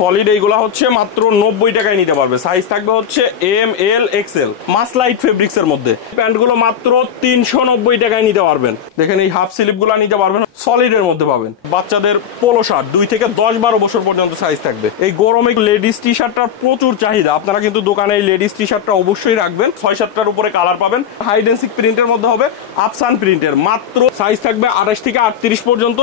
Solid এইগুলা হচ্ছে মাত্র 90 টাকায় নিতে পারবে। সাইজ থাকবে হচ্ছে এম এল এক্সেল, মাসলাইট ফেব্রিক্স এর মধ্যে। প্যান্ট গুলো মাত্র 390 টাকায় নিতে পারবেন। দেখেন এই হাফ স্লিপ গুলা নিতে পারবেন, সলিড এর মধ্যে পাবেন। বাচ্চাদের পোলো শার্ট 2 থেকে 10-12 বছর পর্যন্ত সাইজ থাকবে। এই গরমে লেডিস টি শার্টটার প্রচুর চাহিদা, আপনারা কিন্তু দোকানে এই লেডিস টি শার্টটা অবশ্যই রাখবেন। 6-7টার উপরে কালার পাবেন। হাইডেন্সিক প্রিন্টের মধ্যে হবে, আফসান প্রিন্টের, মাত্র সাইজ থাকবে 28 থেকে 38 পর্যন্ত।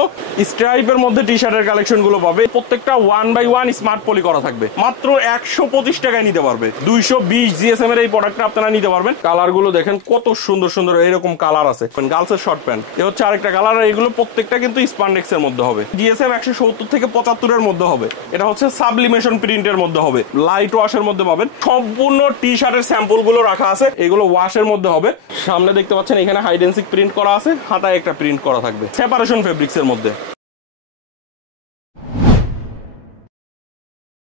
স্ট্রাইপের মধ্যে টি শার্টের কালেকশন গুলো পাবে, প্রত্যেকটা 1/1 স্মার্ট পলি করা থাকবে। মাত্র 125 টাকায় নিতে পারবে। 220 জিএসএম এর এই প্রোডাক্টটা আপনারা নিতে পারবেন। কালার গুলো দেখেন কত সুন্দর সুন্দর, এরকম কালার আছে। গার্লসের শর্ট প্যান্ট এ হচ্ছে আরেকটা কালার। এগুলো প্রত্যেকটা কিন্তু স্পান্ডেক্স এর মধ্যে হবে। জিএসএম 170 থেকে 75 এর মধ্যে হবে। এটা হচ্ছে সাবলিমেশন প্রিন্টের মধ্যে হবে, লাইট ওয়াশের মধ্যে পাবেন। সম্পূর্ণ টি শার্টের স্যাম্পল গুলো রাখা আছে, এগুলো ওয়াশের মধ্যে হবে। সামনে দেখতে পাচ্ছেন এখানে হাইডেন্সিক প্রিন্ট করা আছে, হাতায় একটা প্রিন্ট করা থাকবে সেপারেশন ফেব্রিক্স এর মধ্যে।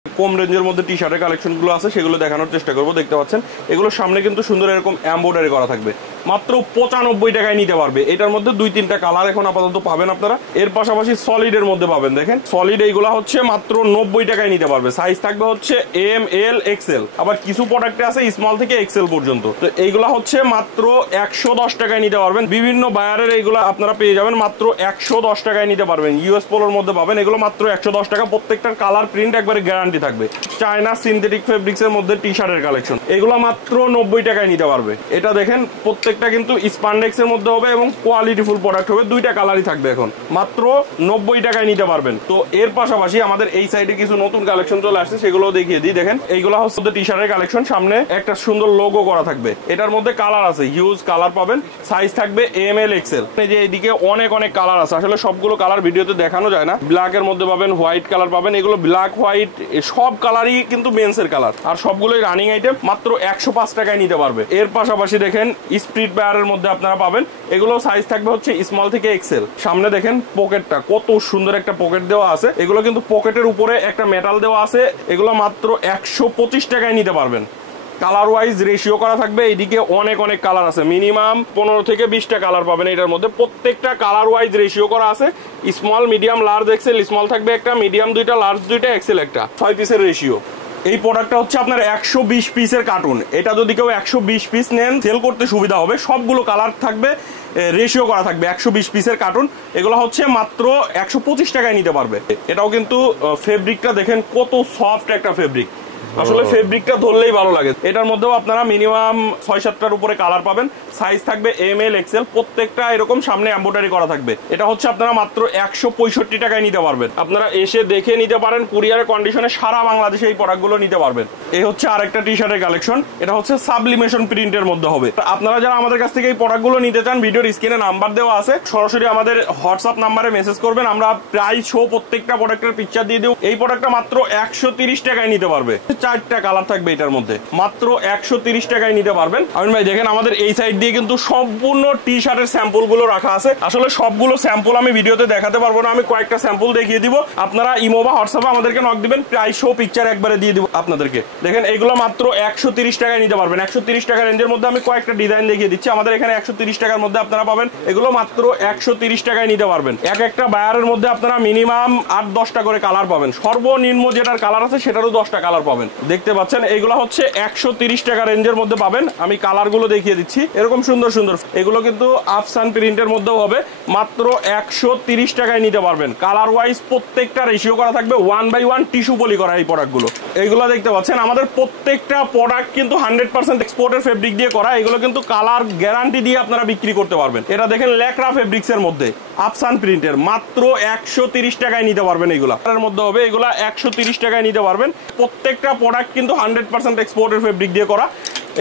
কম রেঞ্জের মধ্যে টি শার্টের কালেকশন গুলো আছে, সেগুলো দেখানোর চেষ্টা করবো। দেখতে পাচ্ছেন এগুলো সামনে কিন্তু সুন্দর এরকম এমব্রয়ডারি করা থাকবে। মাত্র 95 টাকায় নিতে পারবে। এটার মধ্যে 2-3টা কালার এখন আপাতত পাবেন আপনারা। এর পাশাপাশি সলিড এর মধ্যে পাবেন। দেখেন সলিড এইগুলা হচ্ছে মাত্র 90 টাকায় নিতে পারবে। সাইজ থাকবে হচ্ছে এম এল এক্সেল, আবার কিছু প্রোডাক্টে আছে স্মল থেকে এক্সেল পর্যন্ত। তো এইগুলা হচ্ছে মাত্র 110 টাকায় নিতে পারবেন। বিভিন্ন বায়ারের এইগুলা আপনারা পেয়ে যাবেন মাত্র 110 টাকায় নিতে পারবেন। ইউএস পোলোর মধ্যে পাবেন, এগুলো মাত্র 110 টাকা। প্রত্যেকটার কালার প্রিন্ট একবারে গ্যারান্টি থাকবে। চায়না সিনথেটিক ফেব্রিক্স এর মধ্যে টি শার্টের কালেকশন, এগুলো মাত্র 90 টাকায় নিতে পারবে। এটা দেখেন প্রত্যেকটা কিন্তু স্পান্ডেক্স এর মধ্যে হবে এবং কোয়ালিটি ফুল প্রোডাক্ট হবে। 2টা কালারই থাকবে। এখন মাত্র 90 টাকায় নিতে পারবেন। তো এর পাশাপাশি আমাদের এই সাইডে কিছু নতুন কালেকশন চলে আসছে, সেগুলো দেখিয়ে দিই। দেখেন এইগুলো হচ্ছে টি শার্টের কালেকশন, সামনে একটা সুন্দর লোগো করা থাকবে। এটার মধ্যে কালার আছে, হিউজ কালার পাবেন। সাইজ থাকবে এম এল এক্সেল। এই যে এইদিকে অনেক অনেক কালার আছে, আসলে সবগুলো কালার ভিডিওতে দেখানো যায় না। ব্ল্যাক এর মধ্যে পাবেন, হোয়াইট কালার পাবেন। এগুলো ব্ল্যাক হোয়াইট সব কালারই কিন্তু মেন্সের কালার, আর সবগুলোই রানিং আইটেম। মাত্র 105 টাকায় নিতে পারবে। এর পাশাপাশি দেখেন স্পিড বায়ারের মধ্যে আপনারা পাবেন, এগুলো সাইজ থাকবে হচ্ছে স্মল থেকে এক্সেল। সামনে দেখেন পকেটটা কত সুন্দর একটা পকেট দেওয়া আছে। এগুলো কিন্তু পকেটের উপরে একটা মেটাল দেওয়া আছে। এগুলো মাত্র 125 টাকায় নিতে পারবেন। কালার ওয়াইজ রেশিও করা থাকবে। এইদিকে অনেক অনেক কালার আছে, মিনিমাম 15 থেকে 20টা কালার পাবেন এটার মধ্যে। প্রত্যেকটা কালার ওয়াইজ রেশিও করা আছে। Small, medium, large, XL. Small থাকবে একটা, মিডিয়াম 2টা, লার্জ 2টা, এক্সেল একটা। 6 পিসের রেশিও। এই প্রোডাক্টটা হচ্ছে আপনার 120 পিসের কার্টুন। এটা যদি কেউ 120 পিস নেন সেল করতে সুবিধা হবে। সবগুলো কালার থাকবে, রেশিও করা থাকবে। 120 পিসের কার্টুন, এগুলো হচ্ছে মাত্র 125 টাকায় নিতে পারবে। এটাও কিন্তু ফেব্রিকটা দেখেন কত সফট একটা ফেব্রিক, আসলে ফেব্রিকটা ধরলেই ভালো লাগে। এটার মধ্যেও আপনারা মিনিমাম 6-7টার উপরে কালার পাবেন। সাইজ থাকবে এম এল এক্সেল। প্রত্যেকটা এরকম সামনে এমব্রয়ডারি করা থাকবে। এটা হচ্ছে আপনারা মাত্র 165 টাকায় নিতে পারবেন। আপনারা এসে দেখে নিতে পারেন, কুরিয়ারের কন্ডিশনে সারা বাংলাদেশে এই প্রোডাক্টগুলো নিতে পারবেন। এই হচ্ছে আরেকটা টি শার্টের কালেকশন, এটা হচ্ছে সাবলিমেশন প্রিন্টের মধ্যে হবে। আপনারা যারা আমাদের কাছ থেকে এই প্রোডাক্টগুলো নিতে চান, ভিডিওর স্ক্রিনে নাম্বার দেওয়া আছে, সরাসরি আমাদের হোয়াটসঅ্যাপ নাম্বারে মেসেজ করবেন। আমরা প্রাইস সহ প্রত্যেকটা প্রোডাক্টের পিকচার দিয়ে দেব। এই প্রোডাক্টটা মাত্র 130 টাকায় নিতে পারবে। 4টা কালার থাকবে এটার মধ্যে, মাত্র 130 টাকায় নিতে পারবেন। আমিন ভাই দেখেন আমাদের এই সাইড দিয়ে কিন্তু সম্পূর্ণ টি শার্টের স্যাম্পল গুলো রাখা আছে। আসলে সবগুলো স্যাম্পল আমি ভিডিওতে দেখাতে পারবো না, আমি কয়েকটা স্যাম্পল দেখিয়ে দিব। আপনারা ইমো বা হোয়াটসঅ্যাপে আমাদেরকে নক দিবেন, প্রাইস সহ পিকচার একবারে দিয়ে দিব আপনাদেরকে। দেখেন এগুলো মাত্র 130 টাকায় নিতে পারবেন। 130 টাকা রেঞ্জের মধ্যে আমি কয়েকটা ডিজাইন দেখিয়ে দিচ্ছি। আমাদের এখানে 130 টাকার মধ্যে আপনারা পাবেন। এগুলো মাত্র 130 টাকায় নিতে পারবেন। একটা বায়ারের মধ্যে আপনারা মিনিমাম 8-10টা করে কালার পাবেন। সর্বনিম্ন যেটার কালার আছে সেটারও 10টা কালার পাবেন। দেখতে পাচ্ছেন এগুলো হচ্ছে 130 টাকা রেঞ্জের মধ্যে পাবেন। আমি কালারগুলো দেখিয়ে দিচ্ছি, এরকম সুন্দর সুন্দর। এগুলো কিন্তু আফসান প্রিন্টের মধ্যেও হবে। মাত্র 130 টাকায় নিতে পারবেন। কালার ওয়াইজ প্রত্যেকটা রেশিও করা থাকবে, 1/1 টিস্যু পলি করা এই প্রোডাক্টগুলো। এইগুলো দেখতে পাচ্ছেন আমাদের প্রত্যেকটা প্রোডাক্ট কিন্তু 100% এক্সপোর্টের ফেব্রিক দিয়ে করা। এগুলো কিন্তু কালার গ্যারান্টি দিয়ে আপনারা বিক্রি করতে পারবেন। এটা দেখেন লেকরা ফেব্রিক্স এর মধ্যে আফসান প্রিন্টের, মাত্র 130 টাকায় নিতে পারবেন। এগুলো এর মধ্যে হবে, এগুলো 130 টাকায় নিতে পারবেন। প্রত্যেকটা প্রোডাক্ট কিন্তু 100% এক্সপোর্টের ফেব্রিক দিয়ে করা।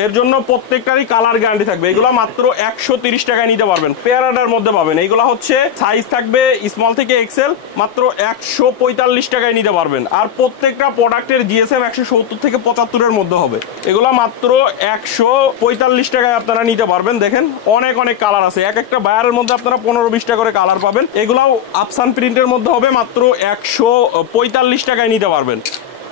এর জন্য প্রত্যেকটারই কালার গ্যারান্টি থাকবে। এগুলো মাত্র 130 টাকায় নিতে পারবেন। পেয়ারাটার মধ্যে পাবেন। এইগুলো হচ্ছে সাইজ থাকবে স্মল থেকে এক্সেল, মাত্র 145 টাকায় নিতে পারবেন। আর প্রত্যেকটা প্রোডাক্টের জিএসএম 170 থেকে 75 এর মধ্যে হবে। এগুলো মাত্র 145 টাকায় আপনারা নিতে পারবেন। দেখেন অনেক অনেক কালার আছে। একটা বায়ারের মধ্যে আপনারা 15-20টা করে কালার পাবেন। এগুলাও আফসান প্রিন্টের মধ্যে হবে। মাত্র 145 টাকায় নিতে পারবেন।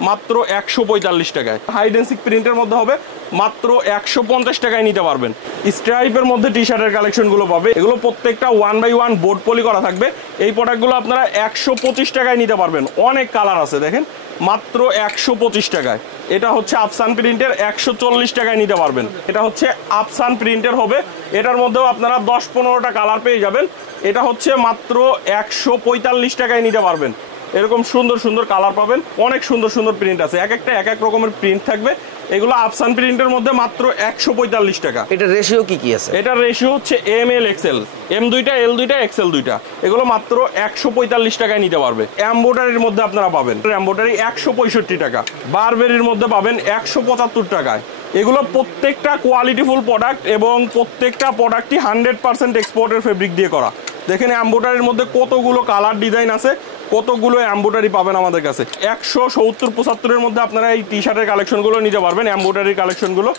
মাত্র 145 টাকায়। হাইডেন্সিক প্রিন্টের মধ্যে হবে, মাত্র 150 টাকায় নিতে পারবেন। স্ট্রাইপের মধ্যে টি শার্টের কালেকশন গুলো পাবে। এগুলো প্রত্যেকটা 1/1 বোর্ড পলি করা থাকবে। এই প্রোডাক্টগুলো আপনারা 125 টাকায় নিতে পারবেন। অনেক কালার আছে, দেখেন মাত্র 125 টাকায়। এটা হচ্ছে আফসান প্রিন্টের, 140 টাকায় নিতে পারবেন। এটা হচ্ছে আফসান প্রিন্টের হবে, এটার মধ্যেও আপনারা 10-15টা কালার পেয়ে যাবেন। এটা হচ্ছে মাত্র 145 টাকায় নিতে পারবেন। এরকম সুন্দর সুন্দর কালার পাবেন, অনেক সুন্দর সুন্দর প্রিন্ট আছে, এক একটা এক এক রকমের প্রিন্ট থাকবে। এগুলো আফসান প্রিন্টের মধ্যে মাত্র 145 টাকা। এটা রেশিও কি আছে? এটার রেশিও হচ্ছে ML XL, M দুইটা L দুইটা XL দুইটা। এগুলো মাত্র 145 টাকায় নিতে পারবে। এমব্রয়ডারির মধ্যে আপনারা পাবেন এমব্রয়ডারি 165 টাকা, বারবেরির মধ্যে পাবেন 175 টাকায়। এগুলো প্রত্যেকটা কোয়ালিটিফুল প্রোডাক্ট এবং প্রত্যেকটা প্রোডাক্টই 100% এক্সপোর্টের ফেব্রিক দিয়ে করা। দেখেন এমব্রয়ডারির মধ্যে কতগুলো কালার ডিজাইন আছে, কতগুলো এমব্রয়ডারি পাবেন আমাদের কাছে। 170-75-এর মধ্যে আপনারা এই টি শার্টের কালেকশনগুলো নিতে পারবেন। এমব্রয়ডারির কালেকশনগুলো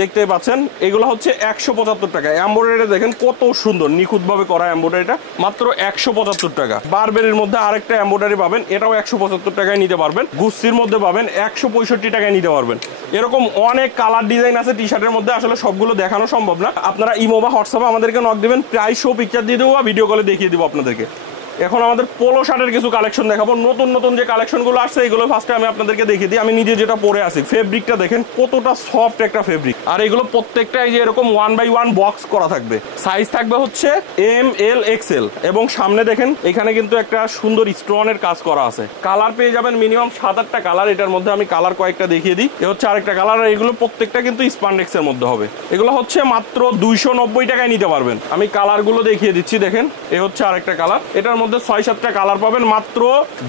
দেখতেই পাচ্ছেন, এগুলো হচ্ছে 175 টাকা। এমব্রয়ডারিটা দেখেন কত সুন্দর, নিখুঁতভাবে করা এমব্রয়ডারিটা, মাত্র 175 টাকা। বারবেরির মধ্যে আরেকটা এমব্রয়ডারি পাবেন, এটাও 175 টাকায় নিতে পারবেন। গুস্তির মধ্যে পাবেন 165 টাকায় নিতে পারবেন। এরকম অনেক কালার ডিজাইন আছে টি শার্টের মধ্যে, আসলে সবগুলো দেখানো সম্ভব না। আপনারা ইমো বা হোয়াটসঅ্যাপে আমাদেরকে নক দিবেন, প্রাইস শো পিকচার দিয়ে দেবো বা ভিডিও কলে দেখিয়ে দেবো আপনাদেরকে। এখন আমাদের পোলো শার্টের কিছু কালেকশন দেখাবো। নতুন নতুন যে কালেকশনগুলো আসছে এগুলো ফার্স্টে আমি আপনাদেরকে দেখিয়ে দিই। আমি নিজে যেটা পরে আছি, ফেব্রিকটা দেখেন কতটা সফট একটা ফেব্রিক। আর এগুলো প্রত্যেকটাই যে এরকম 1x1 বক্স করা থাকবে। সাইজ থাকবে হচ্ছে ML XL এবং সামনে দেখেন এখানে কিন্তু একটা সুন্দর স্টোনের কাজ করা আছে। কালার পেয়ে যাবেন মিনিমাম 7-8টা কালার। এটার মধ্যে আমি কালার কয়েকটা দেখিয়ে দিই। এ হচ্ছে আরেকটা কালার। আর এগুলো প্রত্যেকটা কিন্তু স্পান্ডেক্সের মধ্যে হবে। এগুলো হচ্ছে মাত্র 290 টাকায় নিতে পারবেন। আমি কালারগুলো দেখিয়ে দিচ্ছি, দেখেন এ হচ্ছে আরেকটা কালার। এটার মধ্যে 6-7টা কালার পাবেন মাত্র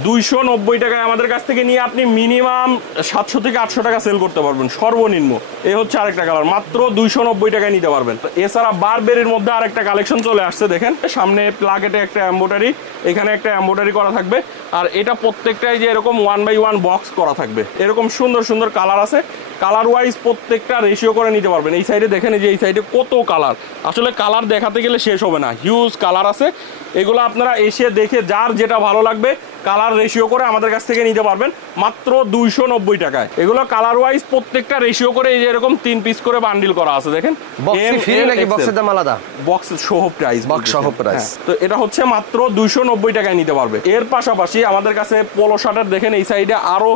290 টাকায়। আমাদের কাছ থেকে নিয়ে আপনি মিনিমাম 700 থেকে 800 টাকা সেল করতে পারবেন সর্বনিম্ন। এই হচ্ছে আরেকটা কালার, মাত্র 290 টাকায় নিতে পারবেন। এছাড়া বারবেরির মধ্যে আরেকটা কালেকশন চলে আসছে, দেখেন সামনে প্লাকেটে একটা এমব্রয়ডারি, এখানে একটা এমব্রয়ডারি করা থাকবে। আর এটা প্রত্যেকটাই যে এরকম 1x1 বক্স করা থাকবে। এরকম সুন্দর সুন্দর কালার আছে, কালার ওয়াইজ প্রত্যেকটা রেশিও করে নিতে পারবেন। এই সাইডে দেখেন, যে এই সাইডে কত কালার, আসলে কালার দেখাতে গেলে শেষ হবে না, হিউজ কালার আছে। এগুলো আপনারা এসে দেখে যার যেটা ভালো লাগবে কালার রেশিও করে আমাদের কাছ থেকে নিতে পারবেন মাত্র 290 টাকায়। এগুলো কালার ওয়াইজ প্রত্যেকটা রেশিও করে এই যে এরকম 3 পিস করে বান্ডিল করা আছে। দেখেন বক্সের দাম আলাদা, বক্স সহ প্রাইস, বক্স সহ প্রাইস। তো এটা হচ্ছে মাত্র 290 টাকায় নিতে পারবে। এর পাশাপাশি আমাদের কাছে পোলো শার্টের দেখেন এই সাইডে আরো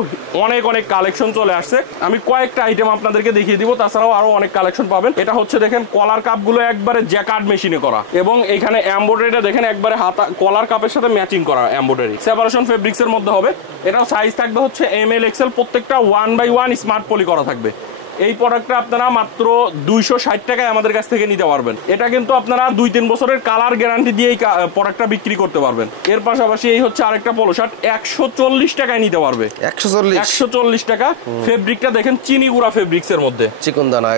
অনেক অনেক কালেকশন চলে আসছে। আমি কয়েকটা আইটেম আপনাদেরকে দেখিয়ে দিব, তাছাড়াও আরো অনেক কালেকশন পাবেন। এটা হচ্ছে দেখেন কলার কাপ গুলো একবারে জ্যাকার্ড মেশিনে করা এবং এখানে এমব্রয়ডারিটা দেখেন একবারে হাতা কলার কাপের সাথে ম্যাচিং করা এমব্রয়ডারি। সেপারেশন ফেব্রিক্স এর মধ্যে হবে। এটাও সাইজ থাকবে হচ্ছে ML XL, প্রত্যেকটা 1x1 স্মার্ট পলি করা থাকবে। এই প্রোডাক্টটা আপনারা মাত্র 260 টাকায় আমাদের কাছ থেকে নিতে পারবেন। এটা কিন্তু আপনারা 2-3 বছরের কালার গ্যারান্টি দিয়ে এই প্রোডাক্টটা বিক্রি করতে পারবেন। এর পাশাপাশি এই হচ্ছে আরেকটা পোলো শার্ট, 140 টাকায় নিতে পারবে। 140 টাকা। ফেব্রিকটা দেখেন চিনি গুঁড়া ফেব্রিক্স এর মধ্যে, চিকনদানা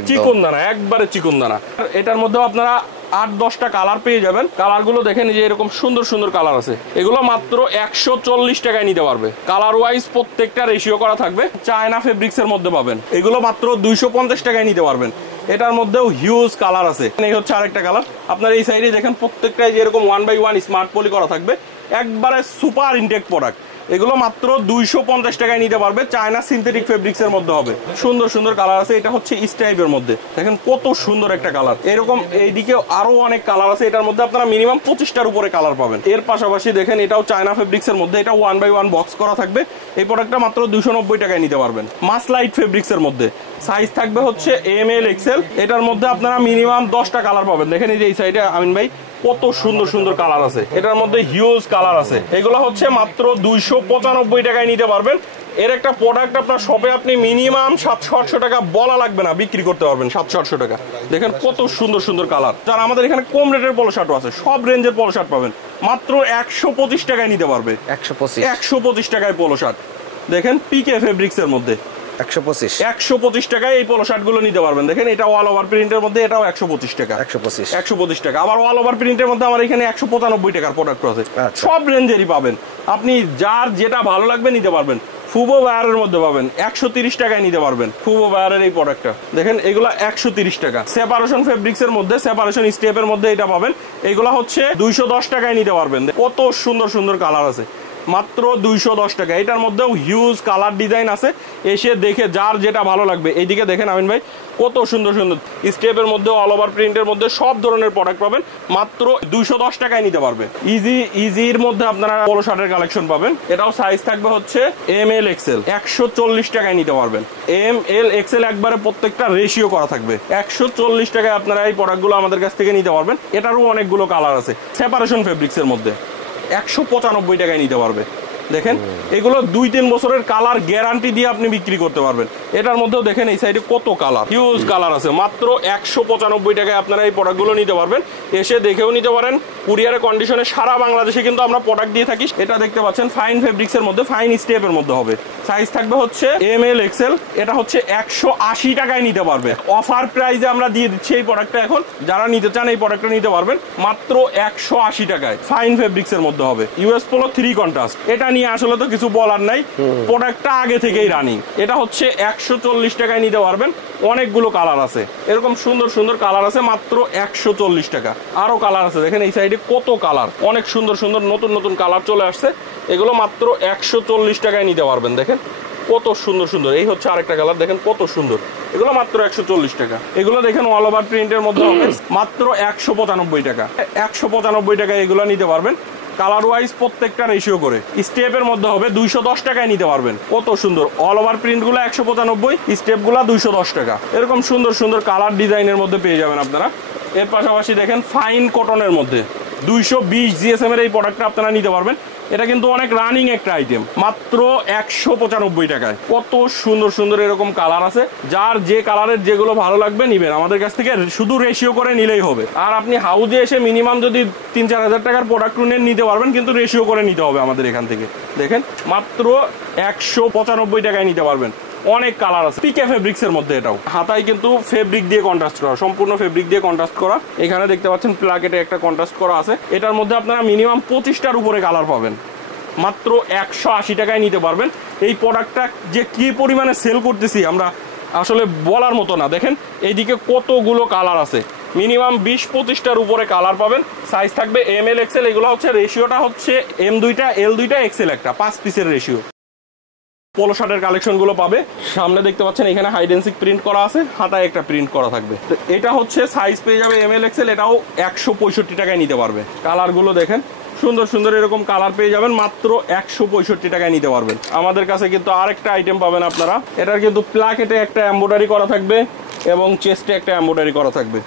একবারে চিকনদানা। এটার মধ্যেও আপনারা 8-10টা কালার পেয়ে যাবেন। কালারগুলো দেখেন যে এরকম সুন্দর সুন্দর কালার আছে। এগুলো মাত্র 140 টাকায় নিতে পারবে। কালার ওয়াইজ প্রত্যেকটা রেশিও করা থাকবে। চায়না ফেব্রিক্স এর মধ্যে পাবেন। এগুলো মাত্র 250 টাকায় নিতে পারবেন। এটার মধ্যেও হিউজ কালার আছে। এই হচ্ছে আরেকটা কালার। আপনার এই সাইডে দেখেন প্রত্যেকটাই যে এরকম 1x1 স্মার্ট পলি করা থাকবে, একবারে সুপার ইনটেক প্রোডাক্ট। এগুলো মাত্র 250 টাকায় নিতে পারবে। চায়না সিনথেটিক ফেব্রিক্স এর মধ্যে হবে। সুন্দর সুন্দর কালার আছে। এটা হচ্ছে স্টাইপের মধ্যে, দেখেন কত সুন্দর একটা কালার। এরকম এইদিকে আরো অনেক কালার আছে। এটার মধ্যে আপনারা মিনিমাম 25টার উপরে কালার পাবেন। এর পাশাপাশি দেখেন এটাও চায়না ফেব্রিক্স এর মধ্যে, এটা 1x1 বক্স করা থাকবে। এই প্রোডাক্টটা মাত্র 290 টাকায় নিতে পারবেন। মাসলাইট ফেব্রিক্স এর মধ্যে সাইজ থাকবে হচ্ছে ML XL। এটার মধ্যে আপনারা মিনিমাম 10টা কালার পাবেন। দেখেন এই যে এই সাইডে আমিন ভাই কত সুন্দর সুন্দর কালার আছে। এটার মধ্যে হিউজ কালার আছে। এগুলো হচ্ছে মাত্র 295 টাকায় নিতে পারবেন। এর একটা প্রোডাক্ট আপনার শপে আপনি মিনিমাম 700-800 টাকা বলা লাগবে না, বিক্রি করতে পারবেন 700-800 টাকা। দেখেন কত সুন্দর সুন্দর কালার। যারা আমাদের এখানে কম রেটের পোলো শার্টও আছে, সব রেঞ্জের পোলো শার্ট পাবেন মাত্র 125 টাকায় নিতে পারবে। 125 টাকায় পোলো শার্ট। দেখেন পিকে ফেব্রিক্স এর মধ্যে 125 টাকায় এই পোলো শার্ট গুলো নিতে পারবেন। দেখেন এটা অল ওভার প্রিন্টের মধ্যে, এটাও 125 টাকা। 125 টাকা। আবার অল ওভার প্রিন্টের মধ্যে আমার এখানে 195 টাকার প্রোডাক্ট আছে। সব রেঞ্জেরই পাবেন, আপনি যার যেটা ভালো লাগবে নিতে পারবেন। ফুবো বায়ারের মধ্যে পাবেন 130 টাকায় নিতে পারবেন। ফুবো বায়ারের এই প্রোডাক্টটা দেখেন, এগুলো 130 টাকা। সেপারেশন ফেব্রিক্স এর মধ্যে, সেপারেশন স্টেপের মধ্যে এটা পাবেন। এগুলো হচ্ছে 210 টাকায় নিতে পারবেন। কত সুন্দর সুন্দর কালার আছে। মাত্র 210 টাকা। এটার মধ্যেও হিউজ কালার ডিজাইন আছে, এসে দেখে যার যেটা ভালো লাগবে। এইদিকে দেখেন আমিন ভাই কত সুন্দর সুন্দর স্টেপের মধ্যে, অল ওভার প্রিন্টের মধ্যে সব ধরনের প্রোডাক্ট পাবেন মাত্র 210 টাকায় নিতে পারবে। ইজির মধ্যে আপনারা পোলো শার্টের কালেকশন পাবেন, এটাও সাইজ থাকবে হচ্ছে ML XL, 140 টাকায় নিতে পারবেন। ML XL একবারে প্রত্যেকটা রেশিও করা থাকবে, 140 টাকায় আপনারা এই প্রোডাক্টগুলো আমাদের কাছ থেকে নিতে পারবেন। এটারও অনেকগুলো কালার আছে, সেপারেশন ফেব্রিক্স এর মধ্যে 195 টাকায় নিতে পারবে। দেখেন এগুলো 2-3 বছরের কালার গ্যারান্টি দিয়ে আপনি বিক্রি করতে পারবেন। এটার মধ্যেও দেখেন এই সাইডে কত কালার, হিউজ কালার আছে। মাত্র 195 টাকায় আপনারা এই প্রোডাক্টগুলো নিতে পারবেন, এসে দেখেও নিতে পারেন। কুরিয়ারের কন্ডিশনে সারা বাংলাদেশে কিন্তু আমরা প্রোডাক্ট দিয়ে থাকি। এটা দেখতে পাচ্ছেন ফাইন ফেব্রিক্স এর মধ্যে, ফাইন স্টেপের মধ্যে হবে, সাইজ থাকবে হচ্ছে ML XL। এটা হচ্ছে 180 টাকায় নিতে পারবে। অফার প্রাইসে আমরা দিয়ে দিচ্ছি এই প্রোডাক্টটা। এখন যারা নিতে চান এই প্রোডাক্টটা নিতে পারবেন মাত্র 180 টাকায়, ফাইন ফেব্রিক্স এর মধ্যে হবে। US পোলো 3 কন্ট্রাস্ট, এটা নিয়ে আসলে তো কিছু বলার নাই, প্রোডাক্টটা আগে থেকেই রানিং। এটা হচ্ছে 140 টাকায় নিতে পারবেন। অনেকগুলো কালার আছে, এরকম সুন্দর সুন্দর কালার আছে, মাত্র 140 টাকা। আরো কালার আছে, দেখেন এই সাইডে কত কালার, অনেক সুন্দর সুন্দর নতুন নতুন কালার চলে আসছে। এগুলো মাত্র 140 টাকায় নিতে পারবেন। দেখেন কত সুন্দর সুন্দর, এই হচ্ছে আরেকটা কালার, দেখেন কত সুন্দর। এগুলো মাত্র 140 টাকা। এগুলো দেখেন অল ওভার প্রিন্টের মধ্যে হবে, মাত্র 195 টাকা। 195 টাকায় এগুলো নিতে পারবেন। কালার ওয়াইজ প্রত্যেকটা রেশিও করে, স্টেপের মধ্যে হবে 210 টাকায় নিতে পারবেন। কত সুন্দর অল ওভার প্রিন্ট গুলো 195, স্টেপ গুলা 210 টাকা। এরকম সুন্দর সুন্দর কালার ডিজাইনের মধ্যে পেয়ে যাবেন আপনারা। এর পাশাপাশি দেখেন ফাইন কটনের মধ্যে 220 GSM এর এই প্রোডাক্টটা আপনারা নিতে পারবেন। এটা কিন্তু অনেক রানিং একটা আইটেম, মাত্র 195 টাকায়। কত সুন্দর সুন্দর এরকম কালার আছে, যার যে কালারের যেগুলো ভালো লাগবে নিবেন আমাদের কাছ থেকে, শুধু রেশিও করে নিলেই হবে। আর আপনি হাউজে এসে মিনিমাম যদি 3-4 হাজার টাকার প্রোডাক্ট নিতে পারবেন, কিন্তু রেশিও করে নিতে হবে আমাদের এখান থেকে। দেখেন মাত্র 195 টাকায় নিতে পারবেন। অনেক কালার আছে, পিকে ফেব্রিক্স এর মধ্যে। এটাও হাতায় কিন্তু ফেব্রিক দিয়ে কন্ট্রাস্ট করা, সম্পূর্ণ ফেব্রিক দিয়ে কন্ট্রাস্ট করা। এখানে দেখতে পাচ্ছেন প্লাকেটে একটা কন্ট্রাস্ট করা আছে। এটার মধ্যে আপনারা মিনিমাম 25টার উপরে কালার পাবেন, মাত্র 180 টাকায় নিতে পারবেন। এই প্রোডাক্টটা যে কি পরিমাণে সেল করতেছি আমরা আসলে বলার মতো না। দেখেন এইদিকে কতগুলো কালার আছে, মিনিমাম 20-25টার উপরে কালার পাবেন। সাইজ থাকবে ML XL। এগুলো হচ্ছে রেশিওটা হচ্ছে M2টা L2টা XL একটা, 5 পিসের রেশিও। পোলো শার্টের কালেকশন গুলো পাবে। সামনে দেখতে পাচ্ছেন এখানে হাইডেন্সিক প্রিন্ট করা আছে, হাতায় একটা প্রিন্ট করা থাকবে। তো এটা হচ্ছে সাইজ পেয়ে যাবে ML XL। এটাও 165 টাকায় নিতে পারবে। কালার গুলো দেখেন সুন্দর সুন্দর, এরকম কালার পেয়ে যাবেন, মাত্র 165 টাকায় নিতে পারবেন। আমাদের কাছে কিন্তু আরেকটা আইটেম পাবেন আপনারা, এটার কিন্তু প্লাকেটে একটা এমব্রয়ডারি করা থাকবে এবং চেস্টে একটা এমব্রয়ডারি করা থাকবে।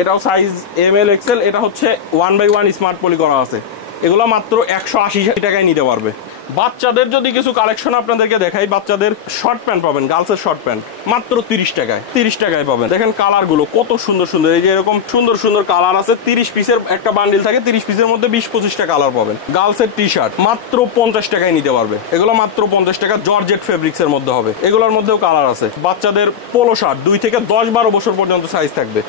এটাও সাইজ ML XL। এটা হচ্ছে 1/1 স্মার্ট পলি করা আছে। এগুলো মাত্র 180 টাকায় নিতে পারবে। বাচ্চাদের যদি কিছু কালেকশন আপনাদেরকে দেখাই, বাচ্চাদের শর্ট প্যান্ট পাবেন, গার্লসের শর্ট প্যান্ট মাত্র 30 টাকায়। 30 টাকায় পাবেন। দেখেন কালার গুলো কত সুন্দর সুন্দর, এই যে এরকম সুন্দর সুন্দর কালার আছে। 30 পিসের একটা বান্ডিল থাকে, 30 পিসের মধ্যে 20-25টা কালার পাবেন। গার্লসের টি শার্ট মাত্র 50 টাকায় নিতে পারবে। এগুলো মাত্র 50 টাকা, জর্জেট ফেব্রিক্স এর মধ্যে হবে। এগুলোর মধ্যেও কালার আছে। বাচ্চাদের পোলো শার্ট 2 থেকে 10-12 বছর পর্যন্ত সাইজ থাকবে।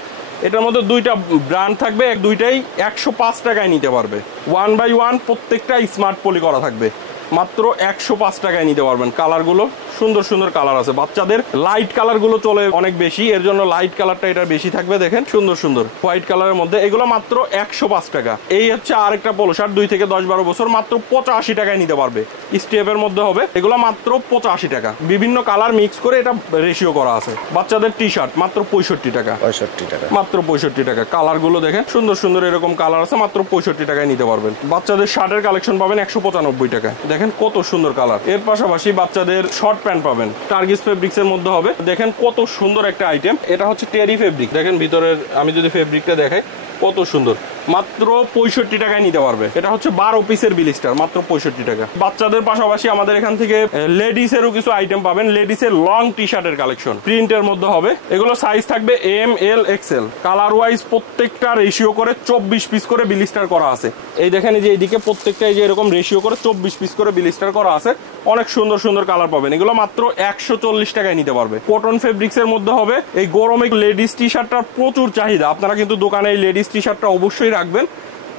এটার মধ্যে 2টা ব্র্যান্ড থাকবে, দুইটাই 105 টাকায় নিতে পারবে। 1/1 প্রত্যেকটা স্মার্ট পলি করা থাকবে, মাত্র 105 টাকায় নিতে পারবেন। কালারগুলো সুন্দর সুন্দর কালার আছে। বাচ্চাদের লাইট কালার গুলো চলে অনেক বেশি, এর জন্য লাইট কালারটা এটা বেশি থাকবে। দেখেন সুন্দর সুন্দর হোয়াইট কালারের মধ্যে, এগুলো মাত্র 105 টাকা। এই হচ্ছে আরেকটা পোলো শার্ট 2 থেকে 10-12 বছর, মাত্র 85 টাকায় নিতে পারবে। স্টেপের মধ্যে হবে, এগুলো মাত্র 85 টাকা। বিভিন্ন কালার মিক্স করে এটা রেশিও করা আছে। বাচ্চাদের টি শার্ট মাত্র 65 টাকা। 65 টাকা, মাত্র 65 টাকা। কালার গুলো দেখেন সুন্দর সুন্দর এরকম কালার আছে, মাত্র 65 টাকায় নিতে পারবেন। বাচ্চাদের শার্টের কালেকশন পাবেন 195 টাকা। দেখেন কত সুন্দর কালার। এর পাশাপাশি বাচ্চাদের শর্ট প্যান্ট পাবেন, টার্গিস ফেব্রিক্স এর মধ্যে হবে। দেখেন কত সুন্দর একটা আইটেম। এটা হচ্ছে টেরি ফেব্রিক। দেখেন ভিতরের, আমি যদি ফেব্রিকটা দেখাই কত সুন্দর, মাত্র 65 টাকায় নিতে পারবে। এটা হচ্ছে 12 পিসের বিলিস্টার, মাত্র 65 টাকা। বাচ্চাদের পাশাপাশি আমাদের এখান থেকে লেডিস এরও কিছু আইটেম পাবেন। লেডিস এর লং টি শার্টের কালেকশন প্রিন্টের মধ্যে হবে। এগুলো সাইজ থাকবে ML XL। কালার ওয়াইজ প্রত্যেকটা রেশিও করে 24 পিস করে বিলিস্টার করা আছে। এই দেখেন এই যে এইদিকে প্রত্যেকটা এই যে এরকম রেশিও করে 24 পিস করে বিলিস্টার করা আছে। অনেক সুন্দর সুন্দর কালার পাবেন। এগুলো মাত্র 140 টাকায় নিতে পারবে। কটন ফেব্রিক্স এর মধ্যে হবে। এই গরমে লেডিস টি শার্টটার প্রচুর চাহিদা, আপনারা কিন্তু দোকানে এই লেডিস টি শার্টটা অবশ্যই রাখবেন,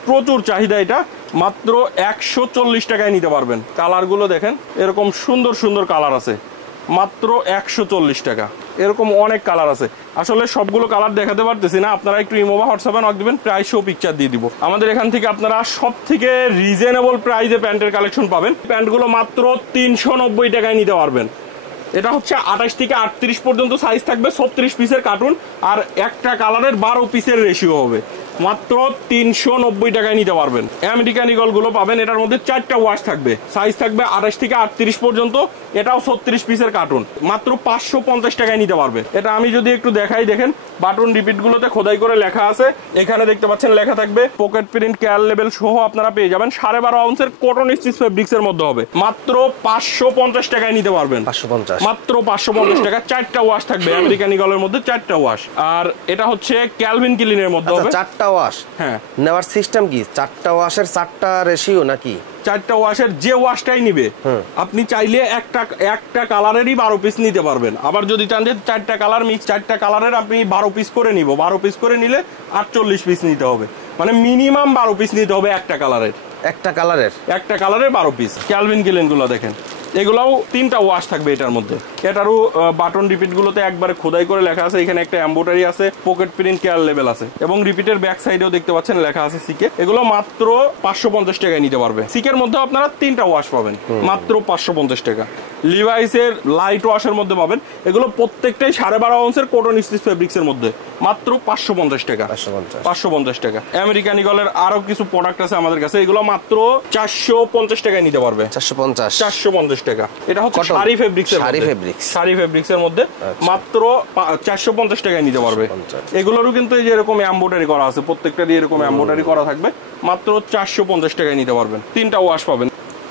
প্রচুর চাহিদা। এটা মাত্র 140 টাকায় নিতে পারবেন। কালার গুলো দেখেন এরকম সুন্দর সুন্দর কালার আছে, মাত্র 140 টাকা। এরকম অনেক কালার আছে। আসলে সবগুলো কালার দেখাতে পারতেছি না, আপনারা একটু ইমো বা হোয়াটসঅ্যাপে নক দিবেন, প্রাইস ও পিকচার দিয়ে দিব। আমাদের এখান থেকে আপনারা সব থেকে রিজনেবল প্রাইসে প্যান্টের কালেকশন পাবেন। প্যান্টগুলো মাত্র 390 টাকায় নিতে পারবেন। এটা হচ্ছে 28 থেকে 38 পর্যন্ত সাইজ থাকবে, 36 পিসের কার্টুন, আর একটা কালারের 12 পিসের রেশিও হবে। মাত্র 390 টাকায় নিতে পারবেন। আমেরিকান ইগল গুলো পাবেন, এটার মধ্যে 4টা ওয়াশ থাকবে, সাইজ থাকবে 28 থেকে 38 পর্যন্ত, এটাও 36 পিসের কার্টুন, মাত্র 550 টাকায় নিতে পারবে। এটা আমি যদি একটু দেখাই, দেখেন বাটন রিপিট গুলোতে খোদাই করে লেখা আছে, এখানে দেখতে পাচ্ছেন লেখা থাকবে পকেট প্রিন্ট কেয়ার লেবেল সহ আপনারা পেয়ে যাবেন। 12.5 আউন্সের কটন স্টিচ ফেব্রিক্স এর মধ্যে হবে, মাত্র 550 টাকায় নিতে পারবেন। 550 মাত্র 550 টাকা। 4টা ওয়াশ থাকবে আমেরিকান ইগলের মধ্যে, 4টা ওয়াশ। আর এটা হচ্ছে ক্যালভিন ক্লিনের মধ্যে হবে। 4টা ওয়াশ, হ্যাঁ। নেওয়ার সিস্টেম কি? 4টা ওয়াশের 4টা রেশিও নাকি? 4টা ওয়াশের যে ওয়াশটাই নিবে, আপনি চাইলে একটা কালারেরই 12 পিস নিতে পারবেন। আবার যদি চান যে 4টা কালার মিক্স, 4টা কালারের আপনি 12 পিস করে নিব, 12 পিস করে নিলে 48 পিস নিতে হবে। মানে মিনিমাম 12 পিস নিতে হবে একটা কালারের। একটা কালারের 12 পিস। ক্যালভিন ক্লিন গুলো দেখেন, এগুলাও 3টা ওয়াশ থাকবে এটার মধ্যে। এটারও বাটন রিপিট গুলোতে একবারে খোদাই করে লেখা আছে, এখানে একটা এমব্রয়ডারি আছে, পকেট প্রিন্ট কেয়ার লেভেল আছে, এবং রিপিটের ব্যাক সাইডেও দেখতে পাচ্ছেন লেখা আছে সিকে। এগুলো মাত্র 550 টাকায় নিতে পারবে। সিকের মধ্যে আপনারা 3টা ওয়াশ পাবেন, মাত্র 550 টাকা। লিভাইসের লাইট ওয়াশের মধ্যে পাবেন, এগুলো প্রত্যেকটাই 12.5 আউন্সের কটন স্টিচ ফেব্রিক্স এর মধ্যে, মাত্র 550 টাকা। 550 টাকা। আমেরিকান ইগলের আরো কিছু প্রোডাক্ট আছে আমাদের কাছে, এগুলো মাত্র 450 টাকায় নিতে পারবে। 450 টাকা। এটা হচ্ছে শাড়ি ফেব্রিক্স এর মধ্যে, মাত্র 450 টাকায় নিতে পারবে। এগুলোরও কিন্তু এই যে এরকম এমব্রয়ডারি করা আছে, প্রত্যেকটা দিয়ে এরকম এমব্রয়ডারি করা থাকবে, মাত্র 450 টাকায় নিতে পারবেন। 3টা ওয়াশ পাবেন,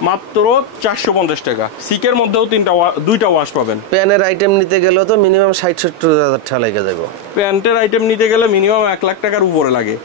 মাত্র 450 টাকা। সিকের মধ্যেও 2টা ওয়াশ পাবেন। প্যানের আইটেম নিতে গেলে তো মিনিমাম 60-70 টাকা লেগে যাবে। প্যান্টের আইটেম নিতে গেলে মিনিমাম 1 লাখ টাকার উপরে লাগে।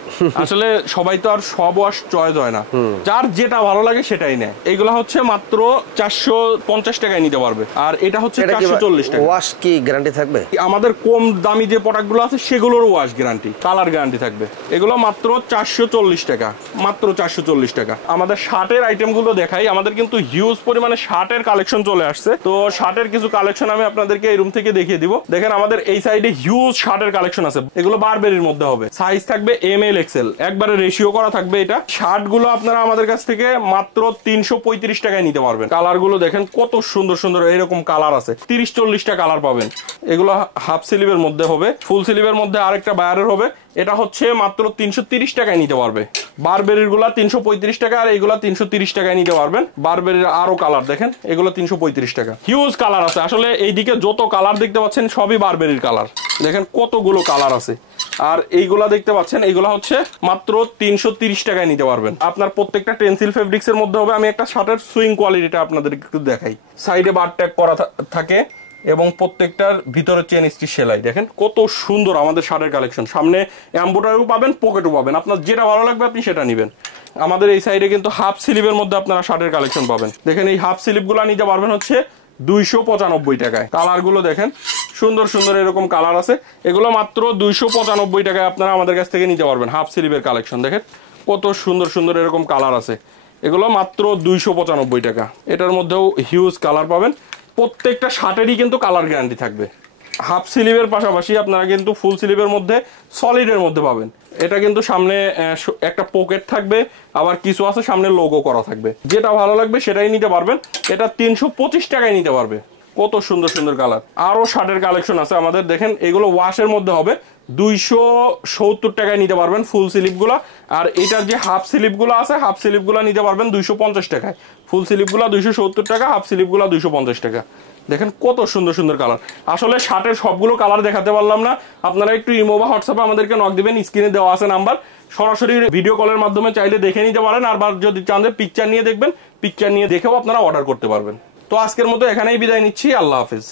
আসলে সবাই তো আর সব ওয়াশ চয়েস হয় না, যার যেটা ভালো লাগে সেটাই নেয়। এগুলো হচ্ছে মাত্র 450 টাকায় নিতে পারবে, আর এটা হচ্ছে 440 টাকা। ওয়াশ কি গ্যারান্টি থাকবে? আমাদের কম দামি যে প্রোডাক্টগুলো আছে সেগুলোর ওয়াশ গ্যারান্টি, কালার গ্যারান্টি থাকবে। এগুলো মাত্র 440 টাকা, মাত্র 440 টাকা। আমাদের শার্টের আইটেমগুলো দেখাই। আমাদের কিন্তু হিউজ পরিমাণে শার্টের কালেকশন চলে আসছে, তো শার্টের কিছু কালেকশন আমি আপনাদেরকে এই রুম থেকে দেখিয়ে দিব। দেখেন আমাদের এই সাইডে হিউজ শার্টের কালেকশন আছে, এগুলো বারবেরির মধ্যে হবে, সাইজ থাকবে ML XL, একবারে রেশিও করা থাকবে। এটা শার্ট গুলো আপনারা আমাদের কাছ থেকে মাত্র 335 টাকায় নিতে পারবেন। কালার গুলো দেখেন কত সুন্দর সুন্দর, এরকম কালার আছে, 30-40টা কালার পাবেন। এগুলো হাফ স্লিভের মধ্যে হবে, ফুল স্লিভের মধ্যে আরেকটা বায়ারের হবে। এটা হচ্ছে মাত্র 330 টাকায় নিতে পারবে। বারবেরির গুলা 335 টাকা, আর এইগুলা 330 টাকায় নিতে পারবেন। বারবেরির আরো কালার দেখেন, এগুলো 335 টাকা। হিউজ কালার আছে, আসলে এইদিকে যত কালার দেখতে পাচ্ছেন সবই বারবেরির কালার, দেখেন কতগুলো কালার আছে। আর এইগুলা দেখতে পাচ্ছেন, এইগুলা হচ্ছে মাত্র 330 টাকায় নিতে পারবেন। আপনার প্রত্যেকটা টেন্সিল ফেব্রিক্স এর মধ্যে হবে। আমি একটা শার্টের সুইং কোয়ালিটিটা আপনাদের একটু দেখাই। সাইডে বার ট্যাগ করা থাকে, এবং প্রত্যেকটার ভিতরে চেন স্টিচ সেলাই। দেখেন কত সুন্দর আমাদের শার্টের কালেকশন। সামনে এমব্রয়ডারিও পাবেন, পকেটও পাবেন, আপনার যেটা ভালো লাগবে আপনি সেটা নেবেন। আমাদের এই সাইডে কিন্তু হাফ স্লিভের মধ্যে আপনারা শার্টের কালেকশন পাবেন। দেখেন এই হাফ স্লিভ গুলা নিতে পারবেন হচ্ছে 295 টাকায়। কালার গুলো দেখেন সুন্দর সুন্দর, এরকম কালার আছে। এগুলো মাত্র 295 টাকায় আপনারা আমাদের কাছ থেকে নিতে পারবেন। হাফ স্লিভের কালেকশন দেখেন কত সুন্দর সুন্দর, এরকম কালার আছে। এগুলো মাত্র 295 টাকা। এটার মধ্যেও হিউজ কালার পাবেন। প্রত্যেকটা শার্টেরই কিন্তু কালার গ্যারান্টি থাকবে। হাফ স্লিভের পাশাপাশি আপনারা কিন্তু ফুল স্লিভের মধ্যে সলিডের মধ্যে পাবেন। এটা কিন্তু সামনে একটা পকেট থাকবে, আবার কিছু আছে সামনে লোগো করা থাকবে। যেটা ভালো লাগবে সেটাই নিতে পারবেন। এটা 325 টাকায় নিতে পারবে। কত সুন্দর সুন্দর কালার। আরো শার্টের কালেকশন আছে আমাদের, দেখেন এগুলো ওয়াশের মধ্যে হবে, 270 টাকায় নিতে পারবেন ফুল স্লিভ গুলা। আর এটার যে হাফ স্লিভ গুলো আছে, হাফ স্লিভ গুলা নিতে পারবেন 250 টাকায়। ফুল স্লিভ গুলা 270 টাকা, হাফ স্লিভ গুলা 250 টাকা। দেখেন কত সুন্দর সুন্দর কালার। আসলে শার্টের সবগুলো কালার দেখাতে পারলাম না, আপনারা একটু ইমো বা হোয়াটসঅ্যাপে আমাদেরকে নক দিবেন, স্ক্রিনে দেওয়া আছে নাম্বার। সরাসরি ভিডিও কলের মাধ্যমে চাইলে দেখে নিতে পারেন, আর যদি চান পিকচার নিয়ে দেখবেন, পিকচার নিয়ে দেখেও আপনারা অর্ডার করতে পারবেন। তো আজকের মতো এখানেই বিদায় নিচ্ছি, আল্লাহ হাফেজ।